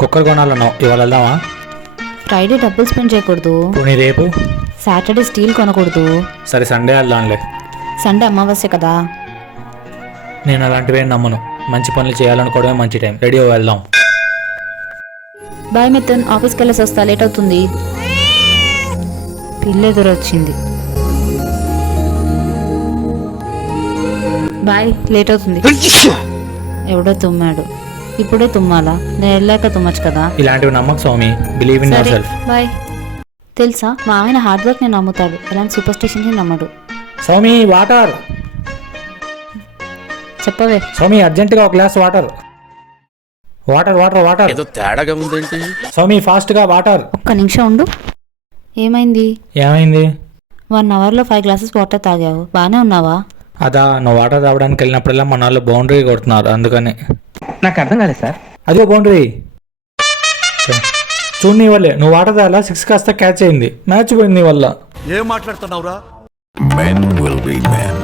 Cooker కొనాలన్నావు, ఇవాళ వెళ్దామా? Friday డబ్బులు స్పెండ్ చేయకూడదు. పోనీ రేపు? సాటర్డే స్టీల్ కొనకూడదు. సరే సండే వెళ్దాంలే. సండే అమావాస్య కదా. నేను అలాంటివి ఏం నమ్మను. మంచి పనులు చేయాలనుకోవడమే మంచి టైం. రెడీ వెళ్దాం. బాయ్ మిథున్, ఆఫీస్కి వెళ్ళేసి వస్తా, లేట్ అవుతుంది. పిల్ల ఎదురొచ్చింది. బాయ్, లేట్ అవుతుంది. ఎవడో తుమ్మాడు. ఇప్పుడే తుమ్మాలా? నేను వెళ్ళాక తుమ్మచ్చు కదా. ఇలాంటివి నమ్మకు స్వామి. Believe in yourself. Bye. తెలుసా, మా ఆయన హార్డ్ వర్క్ నేను నమ్ముతాడు, ఎలాంటి సూపర్ స్టిషన్స్ నమ్మడు. స్వామి వాటర్. చెప్పవే. స్వామి అర్జెంటుగా ఒక glass water. Water water water. ఏదో తేడాగా ఉందేంటి? స్వామి ఫాస్ట్గా వాటర్. ఒక్క నిమిషం ఉండు. ఏమైంది? 1 అవర్లో 5 గ్లాసెస్ వాటర్ తాగావు, బాగానే ఉన్నావా? అదా, నువ్వు వాటర్ తాగడానికి వెళ్ళినప్పుడల్లా మన వాళ్ళు బౌండరీ కొడుతున్నారు, అందుకని. నాకు అర్థం కాలేదు సార్. అదే బౌండరీ. చూడు నీ వల్లే నువ్వు వాటర్ తాగాల 6 కాస్త క్యాచ్ అయింది. మ్యాచ్ పోయింది నీ వల్ల. ఏం మాట్లాడుతున్నావురా? Men will be men.